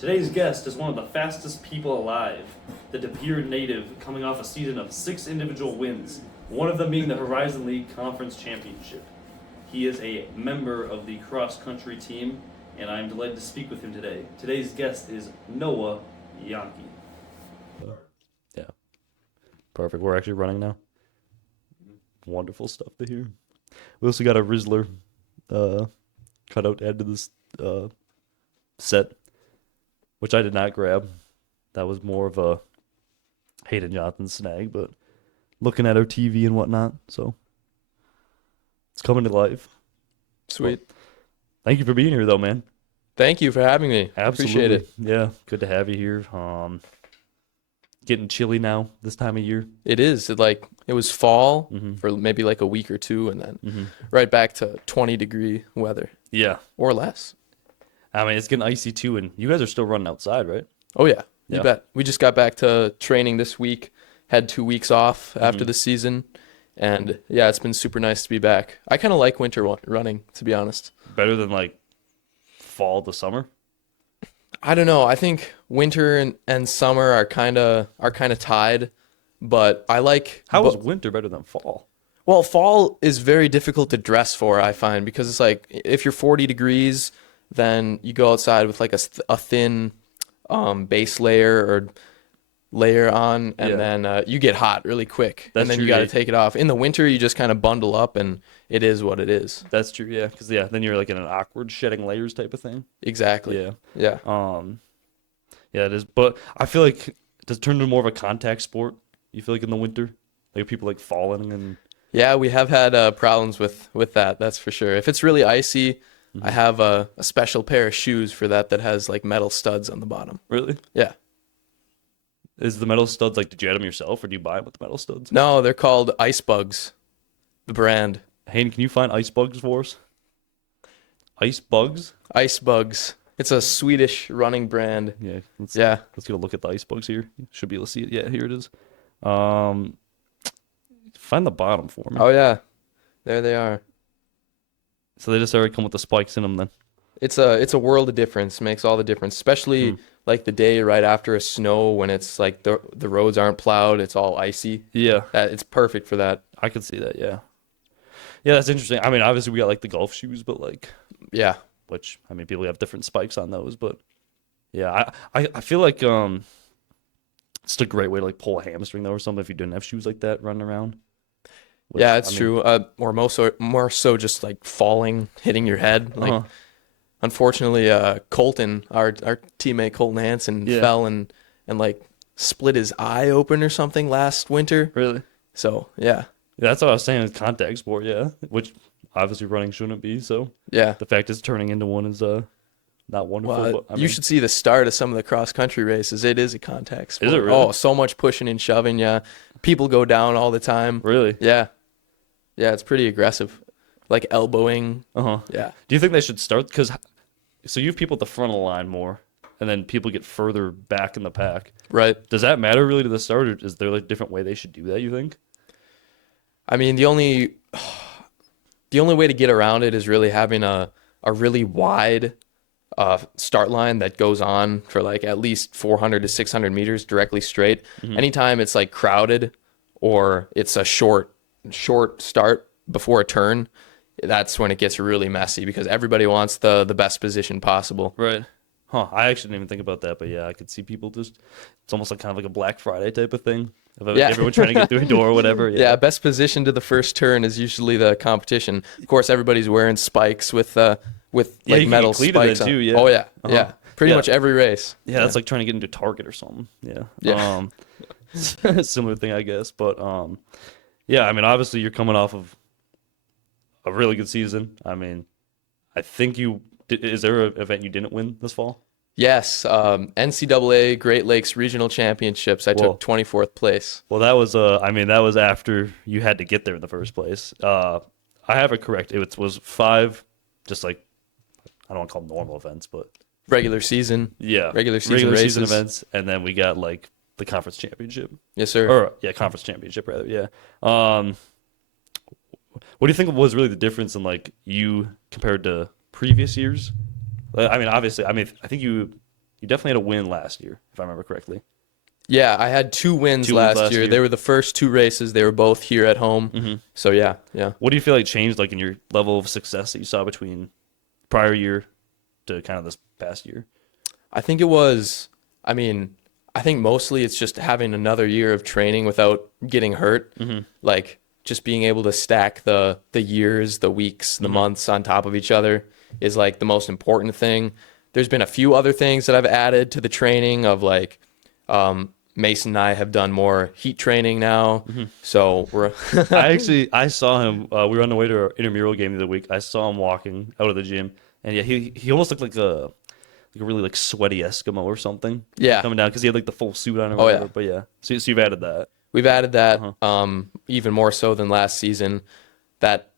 Today's guest is one of the fastest people alive, the De Pere native coming off a season of 6 individual wins, one of them being the Horizon League Conference Championship. He is a member of the cross-country team, and I'm delighted to speak with him today. Today's guest is Noah Jahnke. Yeah. Perfect. We're actually running now. Wonderful stuff to hear. We also got a Rizzler cutout to add to this set, which I did not grab. That was more of a Hayden Johnson snag, but looking at our TV and whatnot, so it's coming to life. Sweet. Well, thank you for being here, though, man. Thank you for having me. Absolutely. Appreciate it. Yeah, good to have you here. Getting chilly now this time of year. It is. It was fall Mm-hmm. for maybe like a week or two, and then right back to 20-degree weather Yeah. or less. I mean, it's getting icy, too, and you guys are still running outside, right? Oh, yeah. You Yeah. bet. We just got back to training this week, had 2 weeks off after the season, and yeah, it's been super nice to be back. I kind of like winter running, to be honest. Better than, like, fall to summer? I don't know. I think winter and summer are kind of tied, but I like. How is winter better than fall? Well, fall is very difficult to dress for, I find, because it's like if you're 40 degrees, then you go outside with like a thin base layer or layer on, and Yeah. then you get hot really quick, That's and then true, you got to yeah. take it off. In the winter, you just kind of bundle up, and it is what it is. That's true, yeah. Because, yeah, then you're, like, in an awkward shedding layers type of thing. Exactly. Yeah. Yeah. Yeah, it is. But I feel like, does it turn into more of a contact sport, you feel like, in the winter? Like, people, like, falling and... Yeah, we have had problems with that, that's for sure. If it's really icy, I have a special pair of shoes for that has like metal studs on the bottom. Really? Yeah. Is the metal studs, like, did you add them yourself, or do you buy them with the metal studs? No, they're called Ice Bugs, the brand. Hayden, can you find ice bugs for us? Ice bugs? Ice Bugs. It's a Swedish running brand. Yeah. Let's get a look at the ice bugs here. Should be able to see it. Yeah, here it is. Find the bottom for me. Oh yeah, there they are. So they just already come with the spikes in them then. It's a world of difference. Makes all the difference, especially like the day right after a snow when it's like the roads aren't plowed. It's all icy. Yeah. It's perfect for that. I could see that, yeah. Yeah, that's interesting. I mean, obviously we got like the golf shoes, but like, Yeah. which, I mean, people have different spikes on those, but yeah, I feel like it's a great way to like pull a hamstring though or something if you didn't have shoes like that running around. Which, Yeah, it's I mean, true. Or more so just like falling, hitting your head. Like, unfortunately, Colton, our teammate Colton Hansen, Yeah. fell and like split his eye open or something last winter. Really? So yeah, That's what I was saying, it's contact sport, yeah. Which obviously running shouldn't be, so yeah. the fact it's turning into one is not wonderful. Well, but, I you mean, should see the start of some of the cross country races. It is a contact sport. Is it really? Oh, so much pushing and shoving. Yeah, people go down all the time. Really? Yeah, yeah, it's pretty aggressive, like elbowing. Yeah. Do you think they should start, because so you have people at the front of the line more, and then people get further back in the pack. Right. Does that matter really to the start, or is there like a different way they should do that, you think? I mean, the only way to get around it is really having a really wide start line that goes on for like at least 400 to 600 meters directly straight. Anytime it's like crowded or it's a short start before a turn, that's when it gets really messy because everybody wants the best position possible. Right. Huh. I actually didn't even think about that, but yeah, I could see people just, it's almost like kind of like a Black Friday type of thing. Yeah. Everyone trying to get through a door or whatever. Yeah, best position to the first turn is usually the competition. Of course, everybody's wearing spikes with you like can metal get cleated in spikes it too, on. yeah. Oh yeah, Uh-huh. yeah. Pretty Yeah. much every race. Yeah, that's like trying to get into Target or something. Yeah. Yeah. Similar thing, I guess. But yeah, I mean, obviously you're coming off of a really good season. I mean, I think is there an event you didn't win this fall? Yes, NCAA Great Lakes Regional Championships. I took 24th place. Well, that was that was after you had to get there in the first place. I have it correct. It was 5, just like, I don't want to call them normal events, but Regular season. yeah, Regular season races. events, and then we got like the conference championship. Yes, sir. Or yeah, conference championship rather. Yeah. What do you think was really the difference in like you compared to previous years? I mean, obviously, I think you You definitely had a win last year, if I remember correctly. Yeah, I had 2 wins last year. They were the first 2 races. They were both here at home. Mm-hmm. So yeah. What do you feel like changed, like in your level of success that you saw between prior year to kind of this past year? I think I think mostly it's just having another year of training without getting hurt. Mm-hmm. Like just being able to stack the years, the weeks, the months on top of each other is like the most important thing. There's been a few other things that I've added to the training of like, Mason and I have done more heat training now. Mm-hmm. So we're I saw him, we were on the way to our intramural game the other week. I saw him walking out of the gym, and yeah, he almost looked like a really like sweaty Eskimo or something. Yeah. Coming down because he had like the full suit on or whatever. Yeah. But yeah. So you've added that. We've added that even more so than last season. That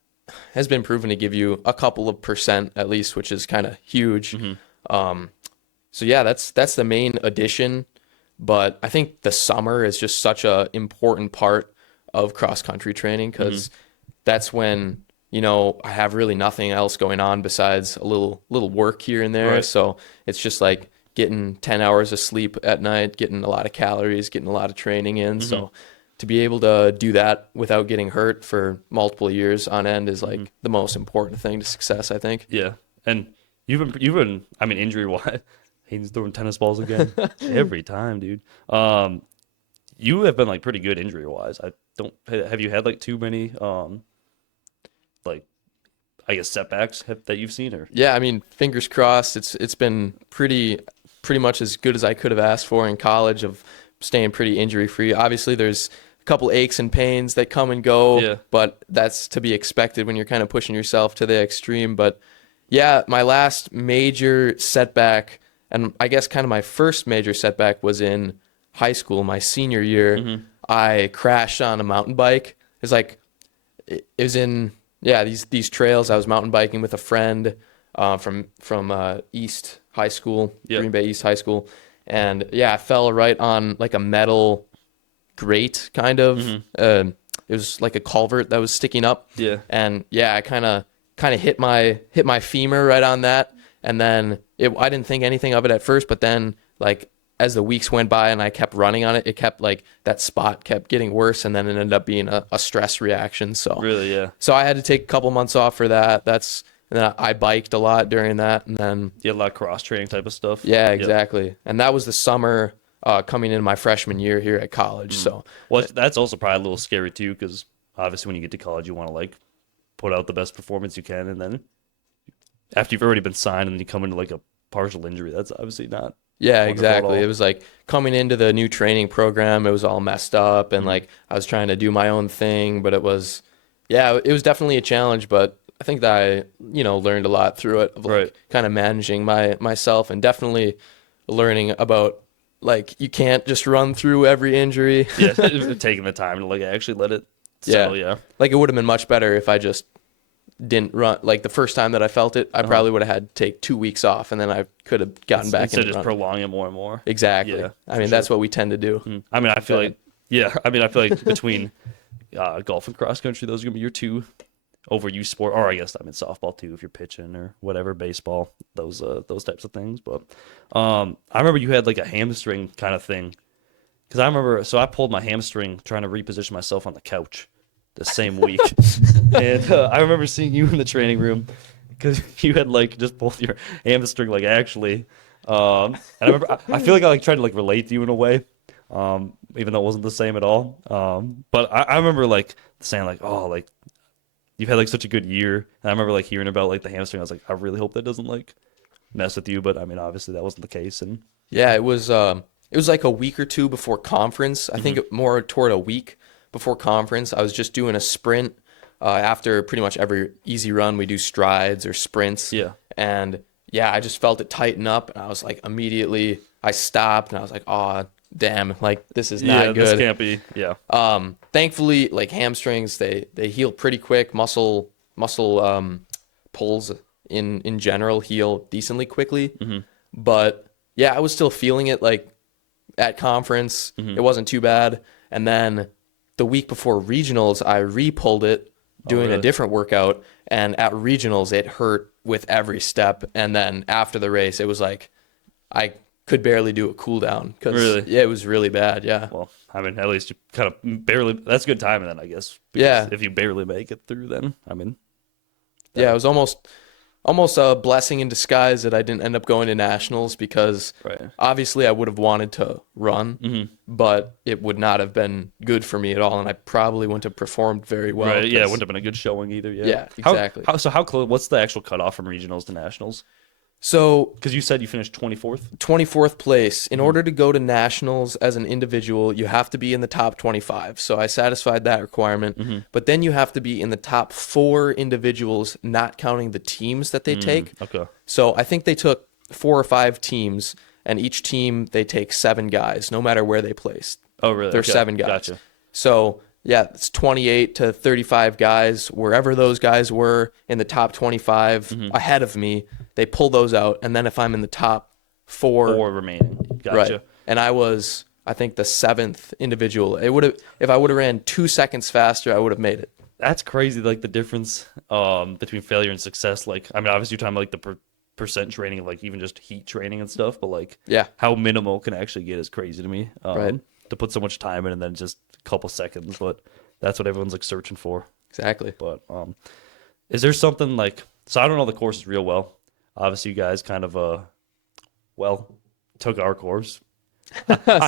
has been proven to give you a couple of % at least, which is kind of huge. Mm-hmm. So yeah, that's the main addition. But I think the summer is just such a important part of cross country training because that's when, I have really nothing else going on besides a little work here and there. Right. So it's just like getting 10 hours of sleep at night, getting a lot of calories, getting a lot of training in. Mm-hmm. So to be able to do that without getting hurt for multiple years on end is like the most important thing to success, I think. Yeah. And you've been I mean, injury wise, Hayden's throwing tennis balls again every time, dude. You have been like pretty good injury wise. Have you had like too many like I guess setbacks that you've seen? Or yeah, I mean, fingers crossed. It's been pretty much as good as I could have asked for in college of staying pretty injury free. Obviously there's a couple aches and pains that come and go, but that's to be expected when you're kind of pushing yourself to the extreme. But yeah, my last major setback, and I guess kind of my first major setback, was in high school, my senior year. Mm-hmm. I crashed on a mountain bike. It was in these trails. I was mountain biking with a friend from East High School, Green Bay East High School, and I fell right on like a metal grate kind of. Mm-hmm. It was like a culvert that was sticking up. Yeah, and I kind of hit my femur right on that. And then I didn't think anything of it at first, but then like as the weeks went by and I kept running on it, it kept like that spot kept getting worse, and then it ended up being a stress reaction. So really, yeah. So I had to take a couple months off for that. And then I biked a lot during that, and then you had a lot of cross training type of stuff. Yeah, exactly. Yep. And that was the summer coming into my freshman year here at college. So that's also probably a little scary too, because obviously when you get to college, you want to like put out the best performance you can, and then after you've already been signed and you come into like a partial injury, that's obviously not. Yeah, exactly. It was like coming into the new training program, it was all messed up, and like I was trying to do my own thing, but it was definitely a challenge, but I think that I, learned a lot through it of like kind of managing myself, and definitely learning about like you can't just run through every injury. Yeah, taking the time to like actually let it settle, yeah. Like it would have been much better if I just didn't run. Like the first time that I felt it, I probably would have had to take 2 weeks off, and then I could have gotten back instead into just running. prolonging it more and more. Exactly. Yeah, I mean, that's what we tend to do. I mean, I feel like between golf and cross country, those are gonna be your two overused sport, or I guess I mean softball too if you're pitching or whatever, baseball, those types of things. But I remember you had like a hamstring kind of thing, because I pulled my hamstring trying to reposition myself on the couch the same week. And I remember seeing you in the training room because you had like just pulled your hamstring like actually. And I remember I feel like I like tried to like relate to you in a way, even though it wasn't the same at all. But I remember like saying like, oh, like you've had like such a good year. And I remember like hearing about like the hamstring. I was like, I really hope that doesn't like mess with you. But I mean, obviously that wasn't the case. And yeah, it was like a week or two before conference. I think more toward a week before conference. I was just doing a sprint. After pretty much every easy run, we do strides or sprints. Yeah. And I just felt it tighten up, and I was like, immediately I stopped, and I was like, oh, damn, like this is not good. This can't be. Yeah. Thankfully, like hamstrings, they heal pretty quick. Muscle pulls in general heal decently quickly. Mm-hmm. But I was still feeling it like at conference. Mm-hmm. It wasn't too bad. And then the week before regionals, I re-pulled it doing a different workout, and at regionals it hurt with every step. And then after the race, it was like I could barely do a cool down because Really? yeah, it was really bad. Yeah. Well, I mean, at least you kind of barely. That's good timing then, I guess. Because Yeah. if you barely make it through, then I mean, Yeah, it was almost a blessing in disguise that I didn't end up going to nationals because right. obviously I would have wanted to run, Mm-hmm. but it would not have been good for me at all, and I probably wouldn't have performed very well. Right. Yeah, it 'cause- wouldn't have been a good showing either. Yeah. Yeah, exactly. How close? What's the actual cutoff from regionals to nationals? So Because you said you finished 24th. 24th place. In order to go to nationals as an individual, you have to be in the top 25. So I satisfied that requirement. But then you have to be in the top 4 individuals, not counting the teams that they take. Okay. So I think they took 4 or 5 teams, and each team they take 7 guys, no matter where they placed. Oh, really? There's Okay. 7 guys. Gotcha. So yeah, it's 28 to 35 guys. Wherever those guys were in the top 25 ahead of me, they pull those out. And then if I'm in the top 4, 4 remaining. Gotcha. right, and I was, I think, the 7th individual. It would have, if I would have ran 2 seconds faster, I would have made it. That's crazy. Like the difference between failure and success. Like, I mean, obviously you're talking about like the percent training, like even just heat training and stuff. But like, Yeah, how minimal can actually get is crazy to me. Right. To put so much time in and then just a couple seconds, but that's what everyone's like searching for. exactly. But is there something like, so I don't know the courses real well. Obviously you guys kind of took our course.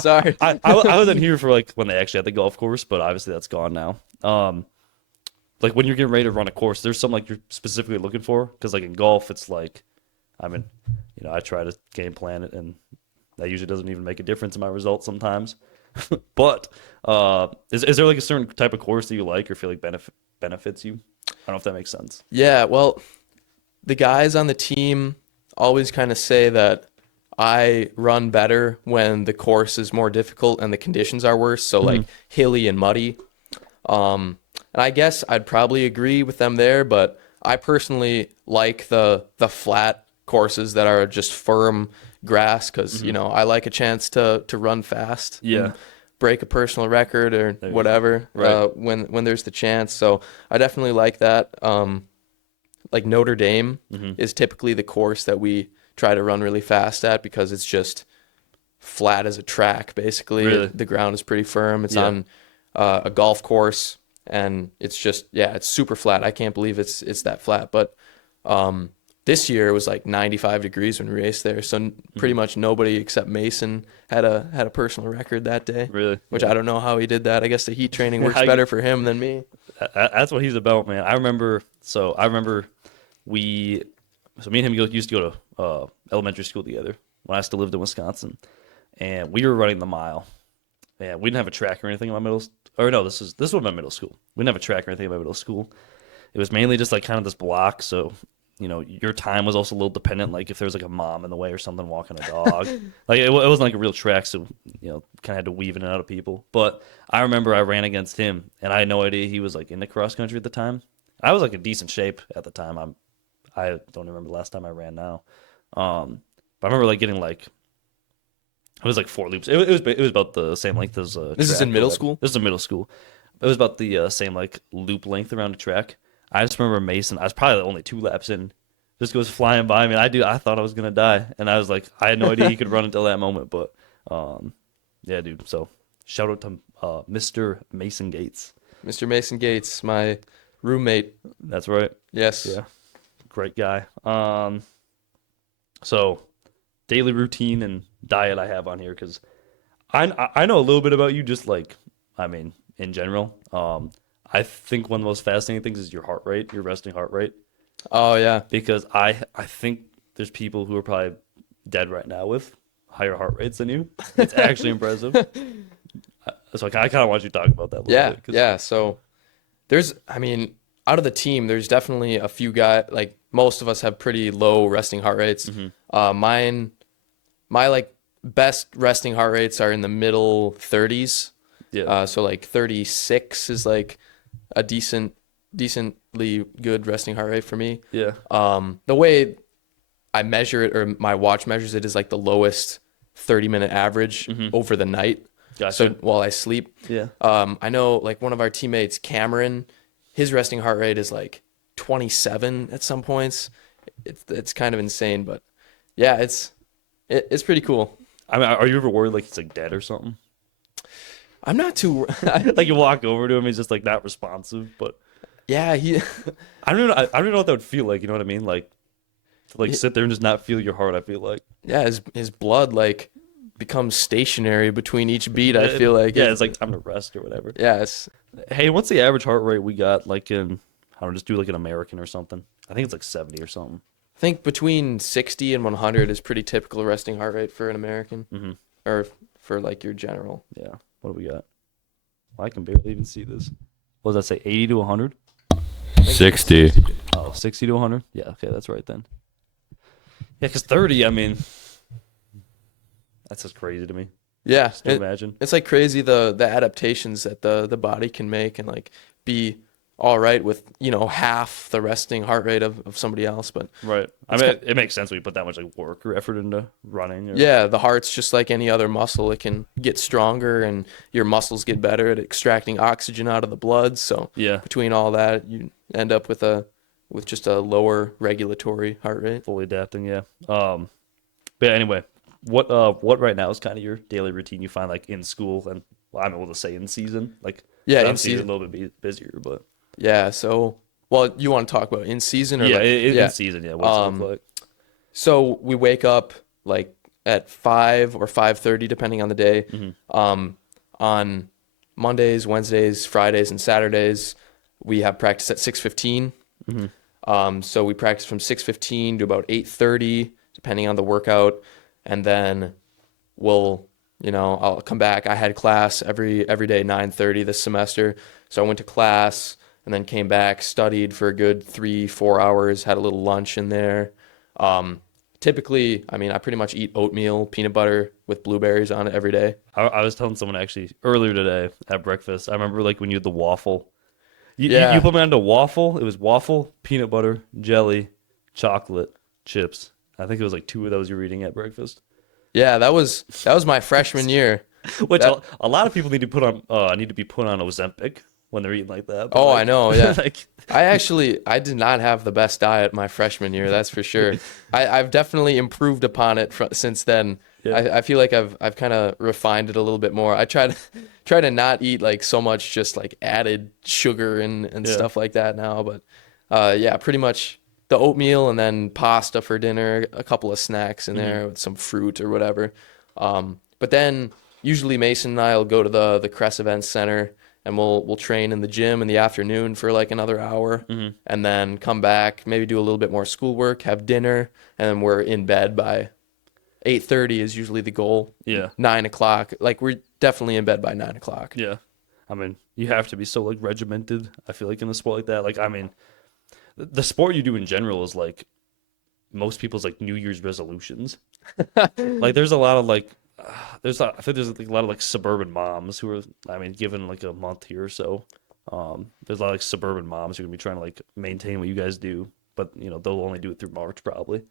Sorry. I wasn't here for like when they actually had the golf course, but obviously that's gone now. Like when you're getting ready to run a course, there's something like you're specifically looking for, because like in golf it's like, I mean, you know, I try to game plan it and that usually doesn't even make a difference in my results sometimes. But is there like a certain type of course that you like or feel like benefits you? I don't know if that makes sense. Yeah, well, the guys on the team always kind of say that I run better when the course is more difficult and the conditions are worse, so like hilly and muddy. And I guess I'd probably agree with them there, but I personally like the flat courses that are just firm grass because, you know, I like a chance to run fast. Yeah. and break a personal record or whatever Right. when there's the chance. So I definitely like that. Like Notre Dame is typically the course that we try to run really fast at because it's just flat as a track, basically. Really? The ground is pretty firm. It's Yeah. on a golf course, and it's just, yeah, it's super flat. I can't believe it's that flat. But this year it was like 95 degrees when we raced there, so pretty much nobody except Mason had a personal record that day. Really? Which I don't know how he did that. I guess the heat training works I- better for him than me. That's what he's about, man. I remember me and him used to go to elementary school together when I still lived in Wisconsin, and we were running the mile. And we didn't have a track or anything in my this was my middle school. We didn't have a track or anything in my middle school. It was mainly just like kind of this block, so you know, your time was also a little dependent. Like if there was like a mom in the way or something walking a dog, like it wasn't like a real track. So, you know, kind of had to weave in and out of people. But I remember I ran against him and I had no idea he was like in the cross country at the time. I was like in decent shape at the time. I don't remember the last time I ran now. But I remember like getting like, it was like 4 loops. It was about the same length as This is in middle school? This is in middle school. It was about the same like loop length around the track. I just remember Mason. I was probably only 2 laps in. Just goes flying by me. I thought I was gonna die, and I was like, I had no idea he could run until that moment. But, yeah, dude. So shout out to Mr. Mason Gates. Mr. Mason Gates, my roommate. That's right. Yes. Yeah, great guy. So daily routine and diet I have on here because I know a little bit about you. Just like, I mean, in general. I think one of the most fascinating things is your heart rate, your resting heart rate. Oh, yeah. Because I think there's people who are probably dead right now with higher heart rates than you. It's actually impressive. So I kind of want you to talk about that a little Yeah. bit. Yeah. So out of the team, there's definitely a few guys, like most of us have pretty low resting heart rates. My like best resting heart rates are in the middle 30s. Yeah. So like 36 is like a decently good resting heart rate for me. Yeah. The way I measure it, or my watch measures it, is like the lowest 30-minute average over the night. Gotcha. So while I sleep. Yeah. I know like one of our teammates, Cameron, his resting heart rate is like 27 at some points. It's kind of insane, but yeah, it's pretty cool. I mean, are you ever worried like he's like dead or something? I'm not too. Like you walk over to him, he's just like not responsive. But Yeah, he. I don't know. I don't even know what that would feel like. You know what I mean? Like to like sit there and just not feel your heart. I feel like. Yeah, his blood like becomes stationary between each beat. I feel like. Yeah, it's like time to rest or whatever. Yeah, it's. Hey, what's the average heart rate we got? Like in, I don't know, just do like an American or something. I think it's like 70 or something. I think between 60 and 100 is pretty typical resting heart rate for an American, or for like your general. Yeah. What do we got? Well, I can barely even see this. What does that say? 80 to 100? 60. Oh, 60 to 100? Yeah, okay, that's right then. Yeah, because 30, I mean, that's just crazy to me. Yeah, Just to imagine. it's like crazy the adaptations that the body can make and like be all right with half the resting heart rate of somebody else. But Right. I mean, it makes sense when you put that much like work or effort into running. Or... yeah, the heart's just like any other muscle. It can get stronger and your muscles get better at extracting oxygen out of the blood. So Yeah. between all that, you end up with just a lower regulatory heart rate. Fully adapting, yeah. But anyway, what right now is kind of your daily routine you find like in school and well, I'm able to say in season? Like Yeah, in obviously you're season. a little bit busier, but Yeah, so well, you want to talk about in season or yeah, like, in season, yeah. What's it look like? So we wake up like at 5 or 5:30 depending on the day. On Mondays, Wednesdays, Fridays, and Saturdays, we have practice at 6:15. So we practice from 6:15 to about 8:30 depending on the workout, and then I'll come back. I had class every day 9:30 this semester, so I went to class and then came back, studied for a good 3-4 hours, had a little lunch in there. Typically, I mean, I pretty much eat oatmeal, peanut butter with blueberries on it every day. I was telling someone actually earlier today at breakfast. I remember like when you had the waffle. You put me onto waffle. It was waffle, peanut butter, jelly, chocolate, chips. I think it was like 2 of those you were eating at breakfast. Yeah, that was my freshman year. Which a lot of people need to be put on Ozempic when they're eating like that. But Oh, I know, yeah. like, I did not have the best diet my freshman year, that's for sure. I've definitely improved upon it since then. Yeah. I feel like I've kind of refined it a little bit more. I try to not eat like so much just like added sugar and stuff like that now. But yeah, pretty much the oatmeal and then pasta for dinner, a couple of snacks in there with some fruit or whatever. But then usually Mason and I will go to the Crest Events Center and we'll train in the gym in the afternoon for like another hour and then come back, maybe do a little bit more schoolwork, have dinner, and then we're in bed by 8:30 is usually the goal. Yeah. 9 o'clock. Like we're definitely in bed by 9 o'clock. yeah. I mean, you have to be so like regimented. I feel like in a sport like that. Like, I mean, the sport you do in general is like most people's like New Year's resolutions. Like, there's a lot of like, I think there's like a lot of like suburban moms who are, I mean, given like a month here or so, there's a lot of like suburban moms who are gonna be trying to like maintain what you guys do, but they'll only do it through March probably.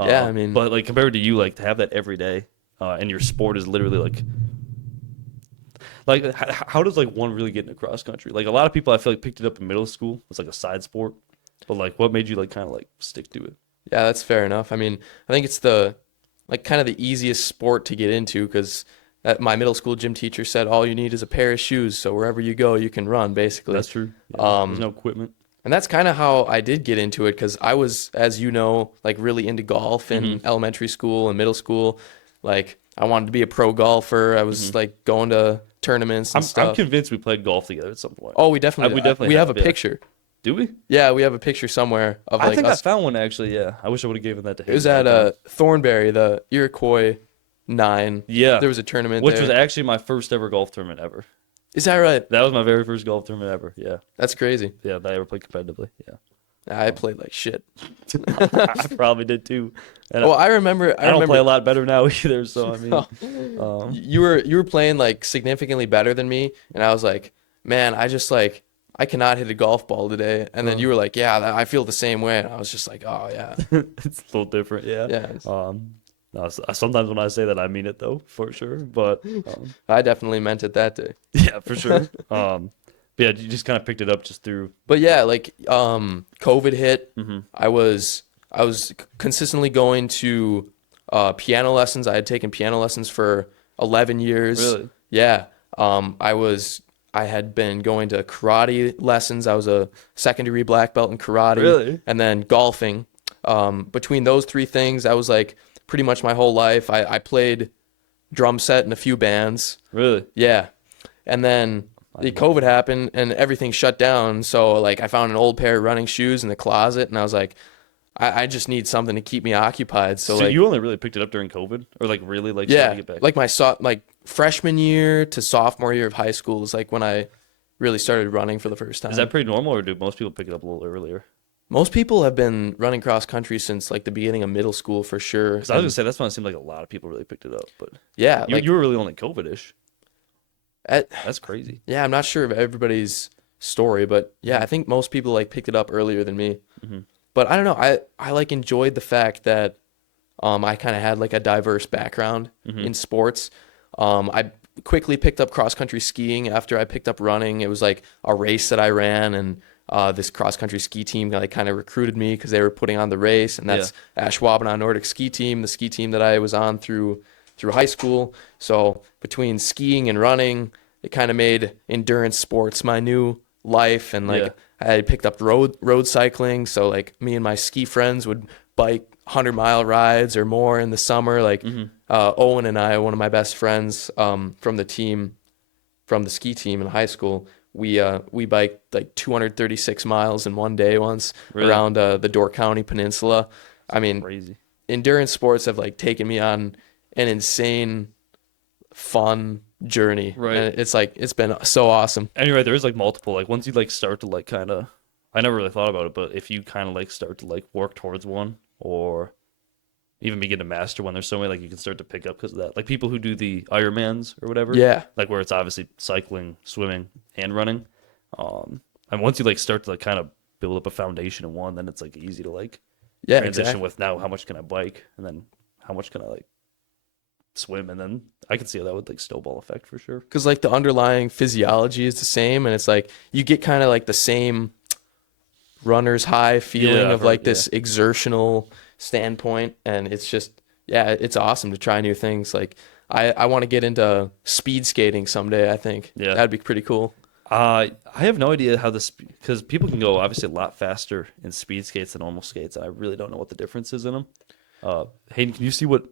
Yeah, I mean, But like compared to you, like to have that every day, and your sport is literally like how does like one really get into cross country? Like a lot of people I feel like picked it up in middle school. It's like a side sport, but like what made you like kind of like stick to it? yeah, that's fair enough. I mean, I think it's kind of the easiest sport to get into because my middle school gym teacher said all you need is a pair of shoes, so wherever you go, you can run, basically. That's true. Yeah, there's no equipment. And that's kind of how I did get into it because I was, as you know, like really into golf in elementary school and middle school. Like I wanted to be a pro golfer. I was like going to tournaments and stuff. I'm convinced we played golf together at some point. Oh, we definitely definitely we have a yeah. picture. Do we? Yeah, we have a picture somewhere of like I think us. I found one actually. Yeah, I wish I would have given that to him. It was at Thornbury, the Iroquois 9. Yeah, there was a tournament which there. was actually my first ever golf tournament ever. Is that right? That was my very first golf tournament ever. Yeah, That's crazy. yeah, that I ever played competitively. Yeah, I played like shit. I probably did too. And Well, I remember. I don't play a lot better now either. So I mean, You were playing like significantly better than me, and I was like, man, I cannot hit a golf ball today. And then you were like, yeah, I feel the same way. And I was just like, oh yeah, it's a little different. Yeah. yeah. No, sometimes when I say that, I mean it though, for sure. But I definitely meant it that day. yeah, for sure. But yeah, you just kind of picked it up just through. But yeah, like COVID hit. I was consistently going to Piano lessons. I had taken piano lessons for 11 years. Really? Yeah. I had been going to karate lessons. I was a second-degree black belt in karate. Really? And then golfing. Between those three things, I was like pretty much my whole life. I played drum set in a few bands. Really? Yeah. And then the COVID happened and everything shut down. So like I found an old pair of running shoes in the closet and I was like, I just need something to keep me occupied. So like you only really picked it up during COVID, or like really like started to get back? like my freshman year to sophomore year of high school is like when I really started running for the first time. Is that pretty normal, or do most people pick it up a little earlier? Most people have been running cross country since like the beginning of middle school for sure. Because I was gonna say that's when it seemed like a lot of people really picked it up, but Yeah, you were really only COVID-ish. That's crazy. Yeah, I'm not sure of everybody's story, but yeah, I think most people like picked it up earlier than me. Mm-hmm. But I don't know. I like enjoyed the fact that I kind of had like a diverse background in sports. I quickly picked up cross country skiing after I picked up running. It was like a race that I ran, and this cross country ski team like kind of recruited me because they were putting on the race, and that's Ashwaubenon Nordic Ski Team, the ski team that I was on through high school. So between skiing and running, it kind of made endurance sports my new life, and like I had picked up road cycling. So like me and my ski friends would bike 100-mile rides or more in the summer. Like Owen and I, one of my best friends from the ski team in high school, we biked like 236 miles in one day once around the Door County Peninsula. I mean, Crazy. Endurance sports have like taken me on an insane, fun journey. Right. And it's been so awesome. And you're right, there is like multiple, like once you like start to like kind of, I never really thought about it, but if you kind of like start to like work towards one or even begin to master one, there's so many like you can start to pick up because of that. Like people who do the Ironmans or whatever. Yeah. Like where it's obviously cycling, swimming, and running. And once you like start to like kind of build up a foundation in one, then it's like easy to like transition exactly. with now how much can I bike and then how much can I like swim, and then I can see how that would like snowball effect for sure. Because like the underlying physiology is the same, and it's like you get kind of like the same runner's high feeling of like this exertional standpoint, and it's just it's awesome to try new things. Like I want to get into speed skating someday. I think that'd be pretty cool. I have no idea how this, because people can go obviously a lot faster in speed skates than normal skates, and I really don't know what the difference is in them. Hayden, can you see what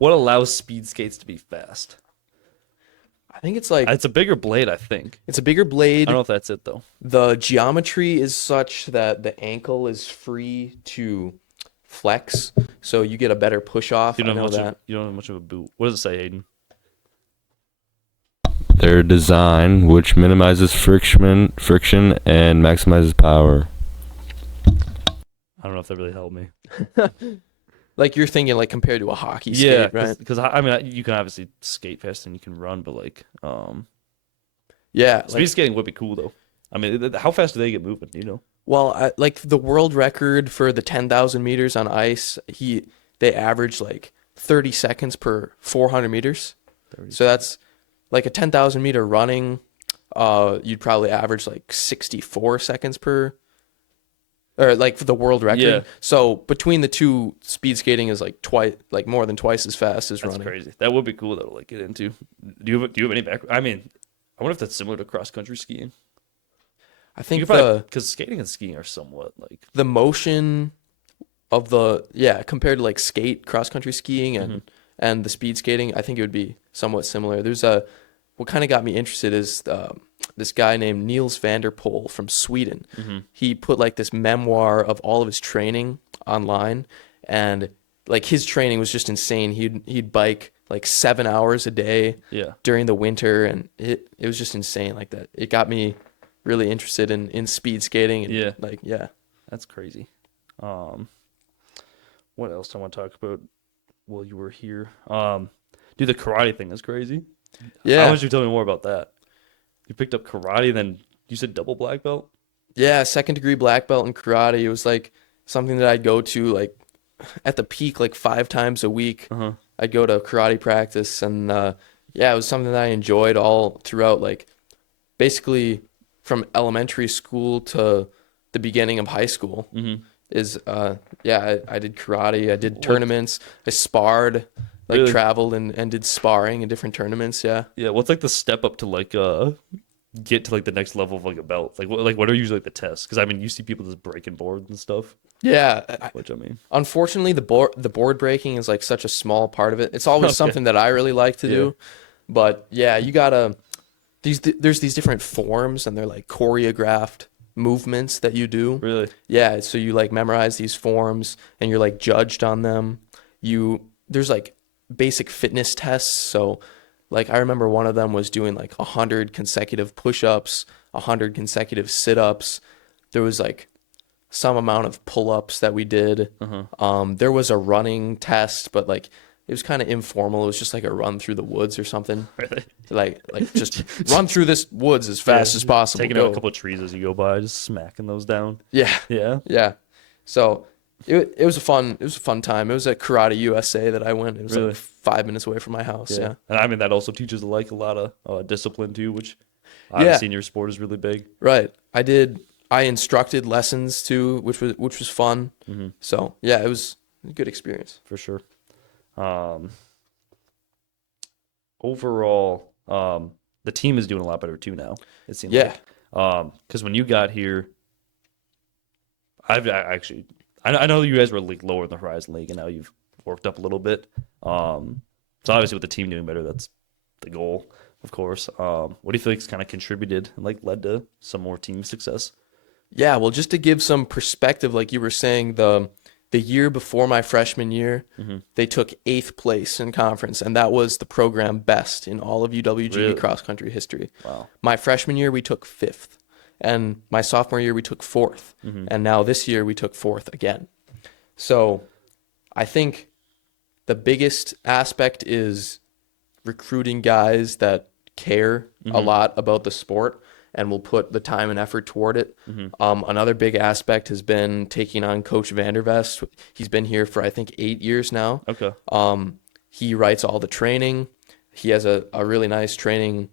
allows speed skates to be fast? I think it's like It's a bigger blade, I think. it's a bigger blade. I don't know if that's it though. The geometry is such that the ankle is free to flex, so you get a better push off. You don't I know have much that. you don't have much of a boot. What does it say, Hayden? Their design, which minimizes friction and maximizes power. I don't know if that really helped me. Like you're thinking like compared to a hockey skate, right? Because I mean you can obviously skate fast and you can run, but like Yeah, speed skating would be cool though. I mean, how fast do they get moving? You know? well, like the world record for the 10,000 meters on ice, they average like 30 seconds per 400 meters. So that's like a 10,000 meter running. You'd probably average like 64 seconds per. Or like for the world record. Yeah. So between the two, speed skating is like more than twice as fast as That's running. crazy. That would be cool though to like get into. Do you have any background? I mean, I wonder if that's similar to cross country skiing. I think because skating and skiing are somewhat like the motion of compared to like cross country skiing and the speed skating, I think it would be somewhat similar. What kind of got me interested is this guy named Niels van der Poel from Sweden. He put like this memoir of all of his training online, and like his training was just insane. He'd bike like 7 hours a day during the winter, and it was just insane like that. It got me really interested in speed skating and that's crazy. What else do I want to talk about while you were here? Dude, the karate thing is crazy. Yeah. Why don't you tell me more about that? You picked up karate, then you said double black belt? Yeah, second degree black belt in karate. It was like something that I'd go to like at the peak like 5 times a week. I'd go to karate practice, and it was something that I enjoyed all throughout, like basically from elementary school to the beginning of high school. is I did karate, I did tournaments, I sparred, like Really? traveled and did sparring in different tournaments. Yeah. Yeah, what's like the step up to like get to like the next level of like a belt? What are usually like the tests? Because I mean, you see people just breaking boards and stuff, Yeah. which I mean, Unfortunately, the board breaking is like such a small part of it. It's always Okay. something that I really like to do, but yeah, you gotta there's these different forms and they're like choreographed movements that you do. really, Yeah, so you like memorize these forms and you're like judged on them. There's like basic fitness tests. So like I remember one of them was doing like 100 consecutive push-ups, 100 consecutive sit-ups. There was like some amount of pull-ups that we did. There was a running test, but like it was kind of informal. It was just like a run through the woods or something. really. Like just run through this woods as fast as possible. Taking Go. out a couple of trees as you go by, just smacking those down. Yeah. Yeah, Yeah. So it was a fun time. It was at Karate USA that I went. It was Really? like 5 minutes away from my house. Yeah. And I mean that also teaches like a lot of discipline too, which obviously in your sport is really big. Right. I instructed lessons too, which was fun. So yeah, it was a good experience. For sure. Overall, the team is doing a lot better too now. It seems Yeah. like. Because when you got here, I know you guys were like lower in the Horizon League, and now you've worked up a little bit. So obviously with the team doing better, that's the goal, of course. What do you feel like's kind of contributed and like led to some more team success? Yeah, well, just to give some perspective, like you were saying, the year before my freshman year, they took 8th place in conference, and that was the program best in all of UWG Really? cross country history. Wow. My freshman year, we took 5th, and my sophomore year, we took 4th, and now this year, we took 4th again. So I think the biggest aspect is recruiting guys that care a lot about the sport and will put the time and effort toward it. Another big aspect has been taking on Coach Vandervest. He's been here for, I think, 8 years now. Okay. He writes all the training. He has a really nice training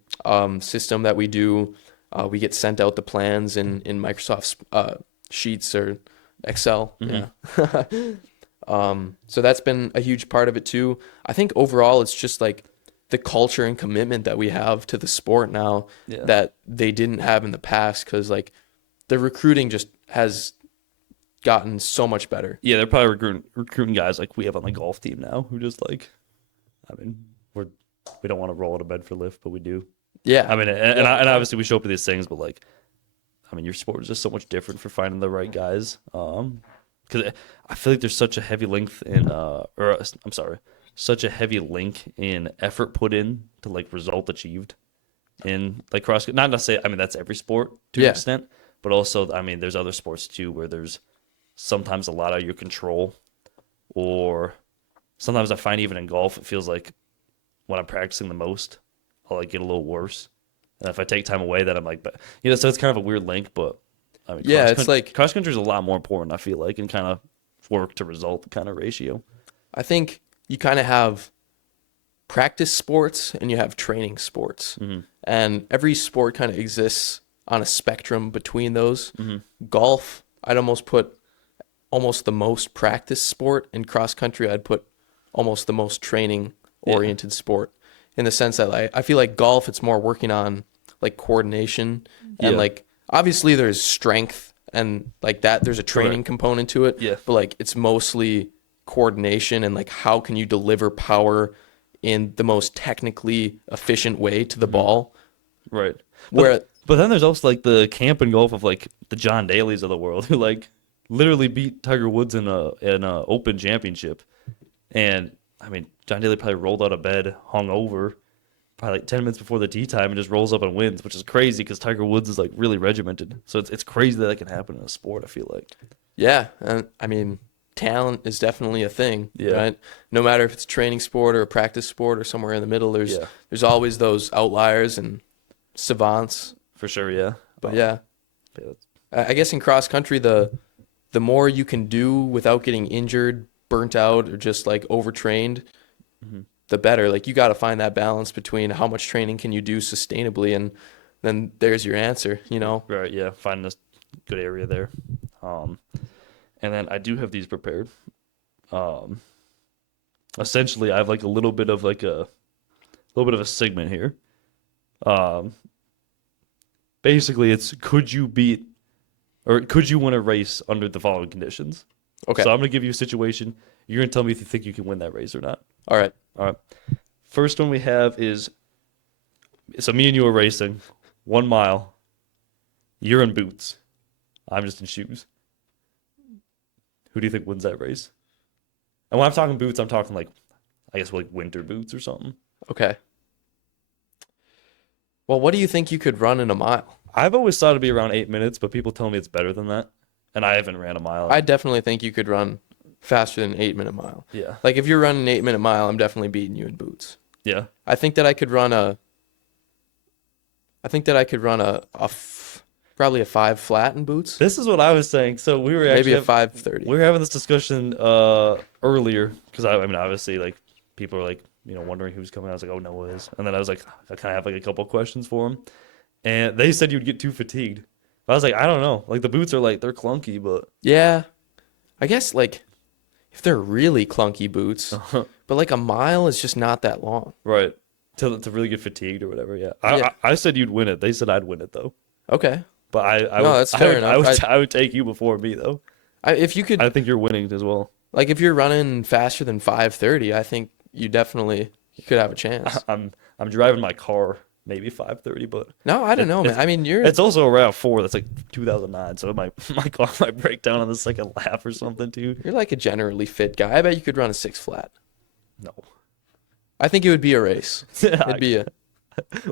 system that we do. We get sent out the plans in Microsoft Sheets or Excel. Yeah. So that's been a huge part of it too. I think overall it's just like the culture and commitment that we have to the sport now that they didn't have in the past, because like the recruiting just has gotten so much better. Yeah, they're probably recruiting guys like we have on the golf team now, who just like, I mean, we don't want to roll out of bed for lift, but we do. Yeah. I mean, and obviously we show up to these things, but like, I mean, your sport is just so much different for finding the right guys. Because I feel like there's such a heavy such a heavy link in effort put in to like result achieved in like cross. Not to say, I mean, that's every sport to an extent, but also, I mean, there's other sports too where there's sometimes a lot out of your control, or sometimes I find even in golf, it feels like when I'm practicing the most, I'll like get a little worse. And if I take time away, then I'm like, but so it's kind of a weird link, but I mean, it's like cross country is a lot more important, I feel like, and kind of work to result kind of ratio. I think you kind of have practice sports and you have training sports, and every sport kind of exists on a spectrum between those. Golf, I'd almost put almost the most practice sport. In cross country, I'd put almost the most training oriented sport, in the sense that I feel like golf, it's more working on like coordination and like obviously there's strength and like that, there's a training component to it, but like it's mostly coordination and like how can you deliver power in the most technically efficient way to the ball. Right. But then there's also like the camp and golf of like the John Daly's of the world who like literally beat Tiger Woods in a Open championship. And I mean, John Daly probably rolled out of bed, hung over, probably like 10 minutes before the tee time, and just rolls up and wins, which is crazy because Tiger Woods is like really regimented. So it's crazy that can happen in a sport, I feel like. Yeah, and I mean, talent is definitely a thing, right? No matter if it's a training sport or a practice sport or somewhere in the middle, there's always those outliers and savants. For sure, yeah. But I guess in cross country, the more you can do without getting injured, burnt out, or just like overtrained, the better. Like you got to find that balance between how much training can you do sustainably, and then there's your answer, Right, yeah. Find this good area there. And then I do have these prepared. Essentially, I have like a little bit of a segment here. Basically, it's could you win a race under the following conditions? Okay. So I'm gonna give you a situation. You're gonna tell me if you think you can win that race or not. All right. All right. First one we have is, so me and you are racing, 1 mile. You're in boots. I'm just in shoes. Who do you think wins that race? And when I'm talking boots, I'm talking like, I guess like winter boots or something. Okay. Well, what do you think you could run in a mile? I've always thought it'd be around 8 minutes, but people tell me it's better than that. And I haven't ran a mile. I definitely think you could run faster than an 8-minute mile. Yeah. Like if you're running an 8-minute mile, I'm definitely beating you in boots. Yeah. I think that I could run probably a 5 flat in boots. This is what I was saying. So we were actually Maybe a 5:30. we were having this discussion earlier because I mean obviously like people are like wondering who's coming. I was like, oh, Noah is, and then I was like, I kind of have like a couple questions for him, and they said you'd get too fatigued. But I was like, I don't know. Like the boots are like they're clunky, but Yeah. I guess like if they're really clunky boots, but like a mile is just not that long. right to really get fatigued or whatever. Yeah. Yeah. I said you'd win it. They said I'd win it though. Okay. But I No, would, that's fair enough. I would take you before me though. If you could, I think you're winning as well. like if you're running faster than 5:30, I think you could have a chance. I'm driving my car maybe 5:30, but No, I don't know, man. I mean, it's also around 4. That's like 2009, so my car might break down on the second lap or something too. you're like a generally fit guy. I bet you could run a 6 flat. No, I think it would be a race. It'd be a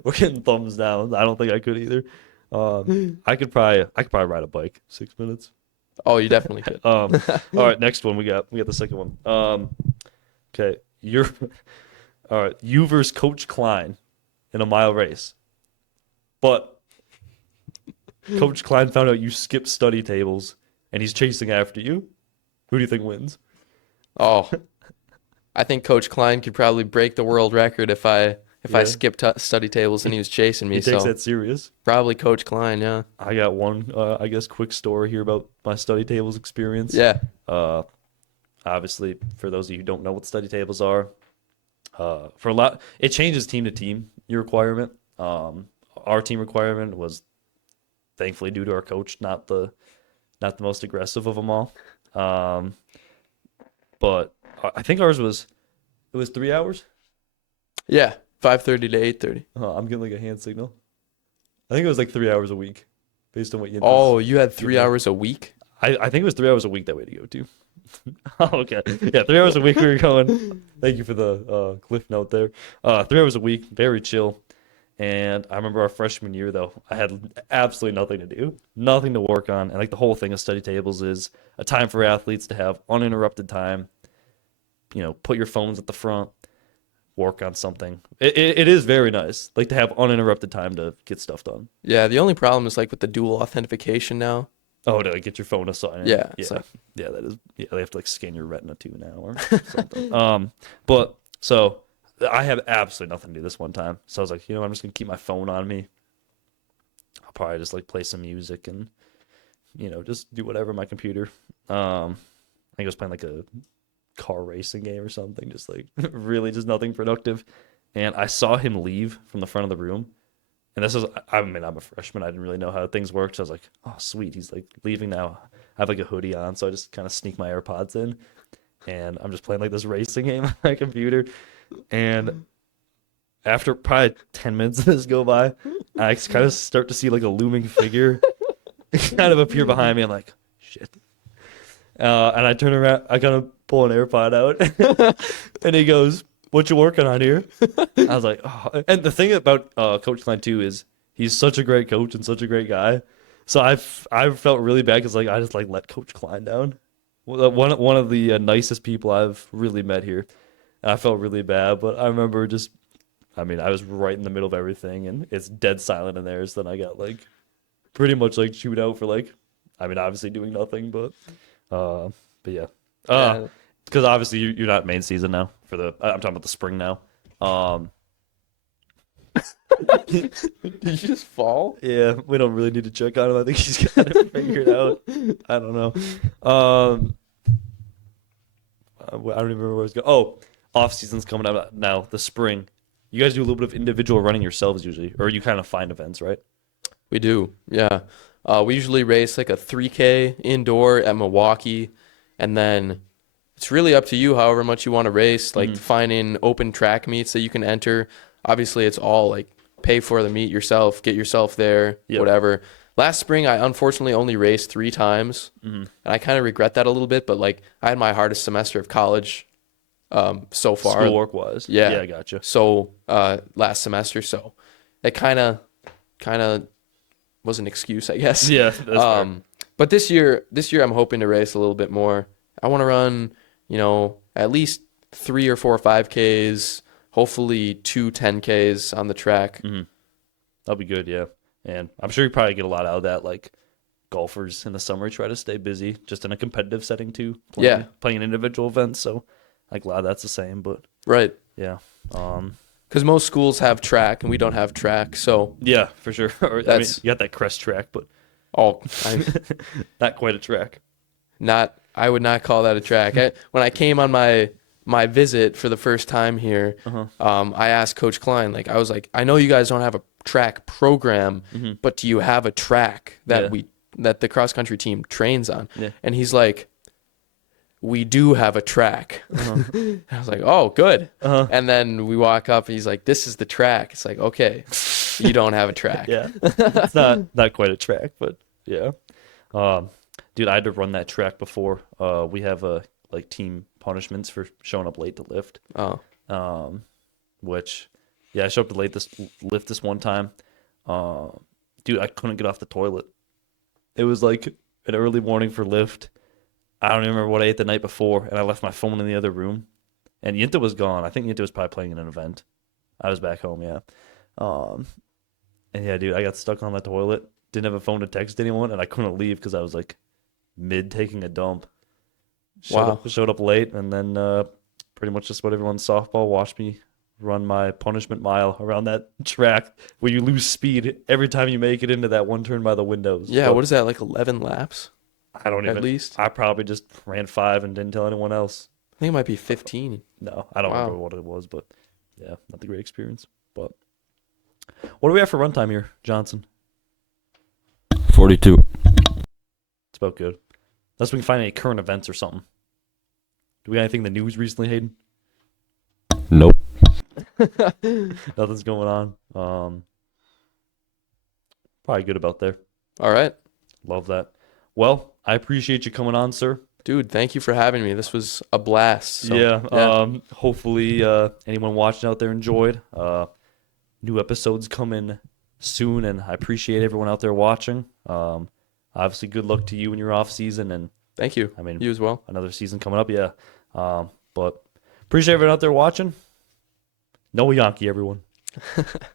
we're getting thumbs down. I don't think I could either. I could probably ride a bike 6 minutes. Oh, you definitely could. All right, next one we got the second one. Okay, all right. You versus Coach Klein in a mile race, but Coach Klein found out you skipped study tables and he's chasing after you. Who do you think wins? Oh, I think Coach Klein could probably break the world record if I skipped study tables and he was chasing me. He takes So that serious. probably Coach Klein. Yeah. I got one, I guess, quick story here about my study tables experience. Yeah. Obviously, for those of you who don't know what study tables are, it changes team to team, your requirement. Our team requirement was thankfully due to our coach, not the most aggressive of them all. But I think ours was 3 hours. Yeah. 5:30 to 8:30. I'm getting like a hand signal. I think it was like 3 hours a week, based on what you. Oh, you had 3 hours a week? I think it was 3 hours a week that we had to go to. Oh, okay. Yeah, 3 hours a week we were going. Thank you for the cliff note there. 3 hours a week, very chill. And I remember our freshman year though, I had absolutely nothing to do, nothing to work on, and like the whole thing of study tables is a time for athletes to have uninterrupted time. Put your phones at the front, work on something. It is very nice, like to have uninterrupted time to get stuff done. Yeah. The only problem is like with the dual authentication now. Oh, to like get your phone to sign in. Yeah. Yeah. So. Yeah, that is. Yeah, they have to like scan your retina too now or something. But so I have absolutely nothing to do this one time. So I was like, I'm just gonna keep my phone on me. I'll probably just like play some music and just do whatever on my computer. I think I was playing like a car racing game or something, just like really just nothing productive. And I saw him leave from the front of the room. And this was, I mean, I'm a freshman. I didn't really know how things worked. So I was like, oh, sweet. He's like leaving now. I have like a hoodie on. So I just kind of sneak my AirPods in. And I'm just playing like this racing game on my computer. And after probably 10 minutes of this go by, I kind of start to see like a looming figure kind of appear behind me. I'm like, shit. And I turn around. I kind of pull an AirPod out. And he goes, what you working on here? I was like, oh. And the thing about Coach Klein too is he's such a great coach and such a great guy. So I felt really bad because like I just like let Coach Klein down. One of the nicest people I've really met here. And I felt really bad, but I remember I was right in the middle of everything, and it's dead silent in there. So then I got like pretty much like chewed out for like, obviously doing nothing, but yeah. Because obviously you're not main season now I'm talking about the spring now. Did you just fall? Yeah, we don't really need to check on him. I think he's got it figured out. I don't know. I don't even remember where I was going. Oh, off season's coming up now. The spring. You guys do a little bit of individual running yourselves usually, or you kind of find events, right? We do, yeah. We usually race like a 3K indoor at Milwaukee, and then it's really up to you however much you want to race, like finding open track meets that you can enter. Obviously, it's all like pay for the meet yourself, get yourself there, whatever. Last spring, I unfortunately only raced 3 times, and I kind of regret that a little bit, but like I had my hardest semester of college so far. Schoolwork wise. Yeah. Yeah, I gotcha. So last semester, so it kind of was an excuse, I guess. Yeah, that's fair. But this year I'm hoping to race a little bit more. I want to run, at least 3 or 4 5Ks, hopefully 2 10Ks on the track. That'll be good, yeah. And I'm sure you probably get a lot out of that, like golfers in the summer try to stay busy, just in a competitive setting too. Playing individual events, so like a lot of that's the same, but Right. yeah. Because most schools have track and we don't have track, so Yeah, for sure. I mean, you got that crest track, but not quite a track. I would not call that a track. When I came on my visit for the first time here, I asked Coach Klein, like I was like, I know you guys don't have a track program, but do you have a track that that the cross country team trains on? Yeah. And he's like, we do have a track. I was like, oh, good. And then we walk up and he's like, this is the track. It's like, okay, you don't have a track. Yeah. It's not quite a track, but yeah. Dude, I had to run that track before. We have like team punishments for showing up late to lift. Which I showed up to lift this one time. Dude, I couldn't get off the toilet. It was like an early morning for lift. I don't even remember what I ate the night before, and I left my phone in the other room. And Yinta was gone. I think Yinta was probably playing in an event. I was back home, yeah. And yeah, dude, I got stuck on the toilet. Didn't have a phone to text anyone, and I couldn't leave because I was like mid taking a dump. Showed up late, and then pretty much just what everyone's softball watched me run my punishment mile around that track where you lose speed every time you make it into that one turn by the windows. Yeah, But what is that, like 11 laps? I don't even. At least? I probably just ran 5 and didn't tell anyone else. I think it might be 15. No, I don't Wow. remember what it was, but yeah, not the great experience. But what do we have for runtime here, Johnson? 42. It's about good. Unless we can find any current events or something. Do we got anything in the news recently, Hayden? Nope. Nothing's going on. Probably good about there. All right. Love that. Well, I appreciate you coming on, sir. Dude, thank you for having me. This was a blast. So, yeah. Hopefully anyone watching out there enjoyed. New episodes coming soon, and I appreciate everyone out there watching. Obviously, good luck to you in your off season, and Thank you. I mean, You as well. another season coming up. Yeah. But appreciate everyone out there watching. Noah Jahnke, everyone.